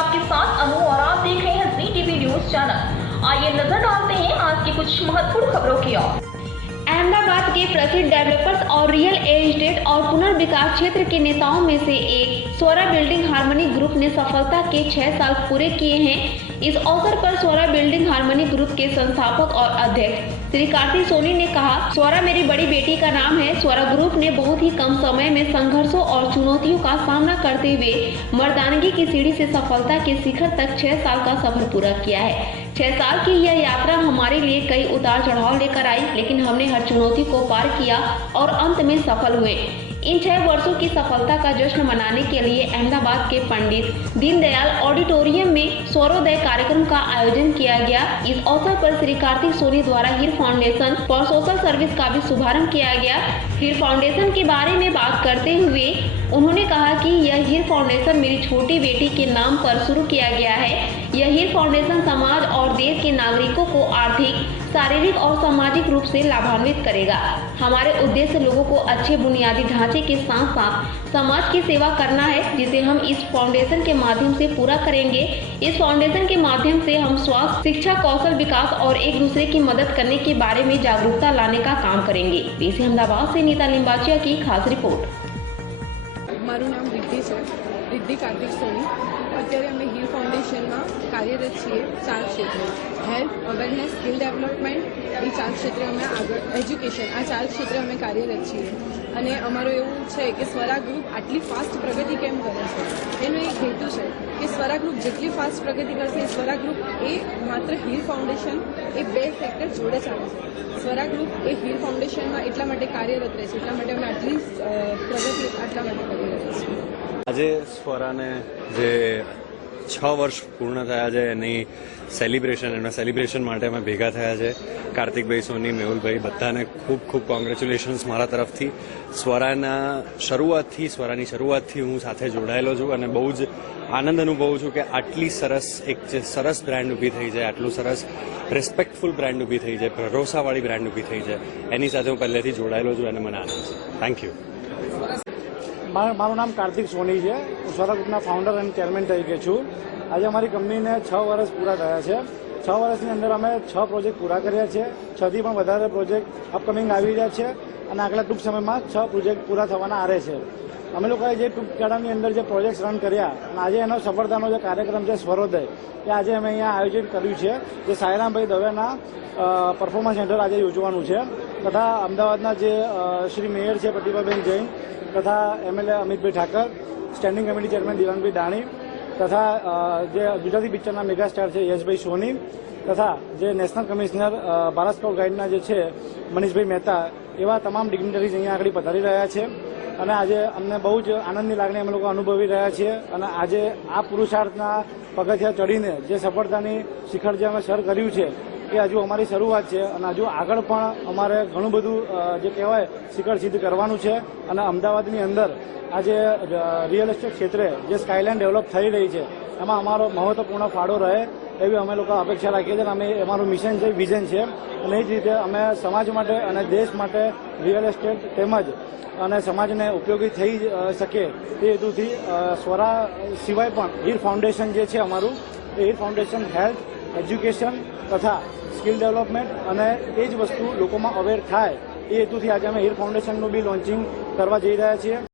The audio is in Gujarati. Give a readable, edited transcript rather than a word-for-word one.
आपके साथ अनु और आप देख रहे हैं जी टीवी न्यूज चैनल। आइए नजर डालते हैं आज की कुछ महत्वपूर्ण खबरों की ओर। अहमदाबाद के प्रसिद्ध डेवलपर्स और रियल एस्टेट और पुनर्विकास क्षेत्र के नेताओं में से एक स्वरा बिल्डिंग हार्मनी ग्रुप ने सफलता के 6 साल पूरे किए हैं। इस अवसर पर स्वरा बिल्डिंग हार्मनी ग्रुप के संस्थापक और अध्यक्ष श्री कार्तिक सोनी ने कहा, स्वरा मेरी बड़ी बेटी का नाम है। स्वरा ग्रुप ने बहुत ही कम समय में संघर्षों और चुनौतियों का सामना करते हुए मर्दानगी की सीढ़ी से सफलता के शिखर तक 6 साल का सफर पूरा किया है। 6 साल की यह यात्रा हमारे लिए कई उतार चढ़ाव लेकर आई, लेकिन हमने हर चुनौती को पार किया और अंत में सफल हुए। इन 6 वर्षों की सफलता का जश्न मनाने के लिए अहमदाबाद के पंडित दीनदयाल ऑडिटोरियम में स्वरोदय कार्यक्रम का आयोजन किया गया। इस अवसर पर श्री कार्तिक सोनी द्वारा हीर फाउंडेशन फॉर सोशल सर्विस का भी शुभारंभ किया गया। हीर फाउंडेशन के बारे में बात करते हुए उन्होंने कहा कि यह हीर फाउंडेशन मेरी छोटी बेटी के नाम पर शुरू किया गया है। यह हीर फाउंडेशन समाज और देश के नागरिकों को आर्थिक, शारीरिक और सामाजिक रूप से लाभान्वित करेगा। हमारे उद्देश्य लोगों को अच्छे बुनियादी ढांचे के साथ साथ समाज की सेवा करना है, जिसे हम इस फाउंडेशन के माध्यम से पूरा करेंगे। इस फाउंडेशन के माध्यम से हम स्वास्थ्य, शिक्षा, कौशल विकास और एक दूसरे की मदद करने के बारे में जागरूकता लाने का काम करेंगे। पेश अहमदाबाद से नीता लिंबाचिया की खास रिपोर्ट। मारू नाम रिद्धि कार्तिक सोनी। અત્યારે અમે હીર ફાઉન્ડેશનમાં કાર્યરત છીએ 4 ક્ષેત્રે: હેલ્થ, અવેરનેસ, સ્કિલ ડેવલપમેન્ટ, એ 4 ક્ષેત્રે અમે આગળ એજ્યુકેશન, આ 4 ક્ષેત્રે અમે કાર્યરત છીએ। અને અમારું એવું છે કે સ્વરા ગ્રુપ આટલી ફાસ્ટ પ્રગતિ કેમ કરે છે, એનો એક હેતુ છે કે સ્વરા ગ્રુપ જેટલી ફાસ્ટ પ્રગતિ કરશે, સ્વરા ગ્રુપ એ માત્ર હીર ફાઉન્ડેશન એ 2 સેક્ટર જોડે ચાલે છે। સ્વરા ગ્રુપ એ હીર ફાઉન્ડેશનમાં એટલા માટે કાર્યરત રહે છે, એટલા માટે અમે આટલી પ્રગતિ આટલા માટે કરી રહ્યા છીએ। આજે સ્વરાને જે 6 વર્ષ પૂર્ણ થયા છે એની સેલિબ્રેશન માટે અમે ભેગા થયા છે। કાર્તિકભાઈ સોની, મેહુલભાઈ, બધાને ખૂબ ખૂબ કોંગ્રેચ્યુલેશન્સ મારા તરફથી। સ્વરાની શરૂઆતથી હું સાથે જોડાયેલો છું અને બહુ જ આનંદ અનુભવું છું કે આટલી સરસ એક જે સરસ બ્રાન્ડ ઊભી થઈ જાય, આટલું સરસ રિસ્પેક્ટફુલ બ્રાન્ડ ઊભી થઈ જાય, ભરોસાવાળી બ્રાન્ડ ઊભી થઈ જાય, એની સાથે હું પહેલેથી જોડાયેલો છું અને મને આનંદ છે। Thank you. મારું નામ કાર્તિક સોની છે। હું સ્વરા ગ્રુપના ફાઉન્ડર અને ચેરમેન તરીકે છું। આજે અમારી કંપનીને 6 વર્ષ પૂરા થયા છે। 6 વર્ષની અંદર અમે 6 પ્રોજેક્ટ પૂરા કર્યા છે। 6થી પણ વધારે પ્રોજેક્ટ અપકમિંગ આવી રહ્યા છે અને આગલા ટૂંક સમયમાં 6 પ્રોજેક્ટ પૂરા થવાના આરે છે। અમે લોકોએ જે ટૂંક ગાળાની અંદર જે પ્રોજેક્ટ રન કર્યા અને આજે એનો સફળતાનો જે કાર્યક્રમ છે સ્વરોદય, એ આજે અમે અહીંયા આયોજિત કર્યું છે, જે સાયરામભાઈ દવેના પરફોર્મન્સ સેન્ટર આજે યોજવાનું છે। તથા અમદાવાદના જે શ્રી મેયર છે પ્રતિભાબેન જૈન, તથા MLA Amitbhai Thakar, standing committee chairman Diwanbhai Dani, તથા જે ગુજરાતી પિક્ચરના મેગાસ્ટાર છે યશભાઈ સોની, તથા જે નેશનલ કમિશનર ભારત સ્કાઉટ ગાઈડના જે છે મનીષભાઈ મહેતા, એવા તમામ ડિગ્નિટરીઝ અહીંયા આગળ પધારી રહ્યા છે। અને આજે અમને બહુ જ આનંદની લાગણી અમે લોકો અનુભવી રહ્યા છીએ। અને આજે આ પુરુષાર્થના પગથિયા ચડીને જે સફળતાની શિખર જે અમે સર કર્યું છે, એ હજુ અમારી શરૂઆત છે અને હજુ આગળ પણ અમારે ઘણું બધું જે કહેવાય શિખર સિદ્ધ કરવાનું છે। અને અમદાવાદની અંદર આજે રિયલ એસ્ટેટ ક્ષેત્રે જે સ્કાયલાઇન ડેવલપ થઈ રહી છે, એમાં અમારો મહત્વપૂર્ણ ફાળો રહે એવી અમે લોકો અપેક્ષા રાખીએ છીએ। અને અમે અમારું મિશન છે, વિઝન છે, અને એ જ રીતે અમે સમાજ માટે અને દેશ માટે રિયલ એસ્ટેટ તેમજ અને સમાજને ઉપયોગી થઈ શકે તે હેતુથી સ્વરા સિવાય પણ હીર ફાઉન્ડેશન જે છે અમારું, એ હીર ફાઉન્ડેશન હેલ્થ, એજ્યુકેશન તથા સ્કિલ ડેવલપમેન્ટ અને એ જ વસ્તુ લોકોમાં અવેર થાય એ હેતુથી આજે અમે હીર ફાઉન્ડેશનનું બી લોન્ચિંગ કરવા જઈ રહ્યા છીએ।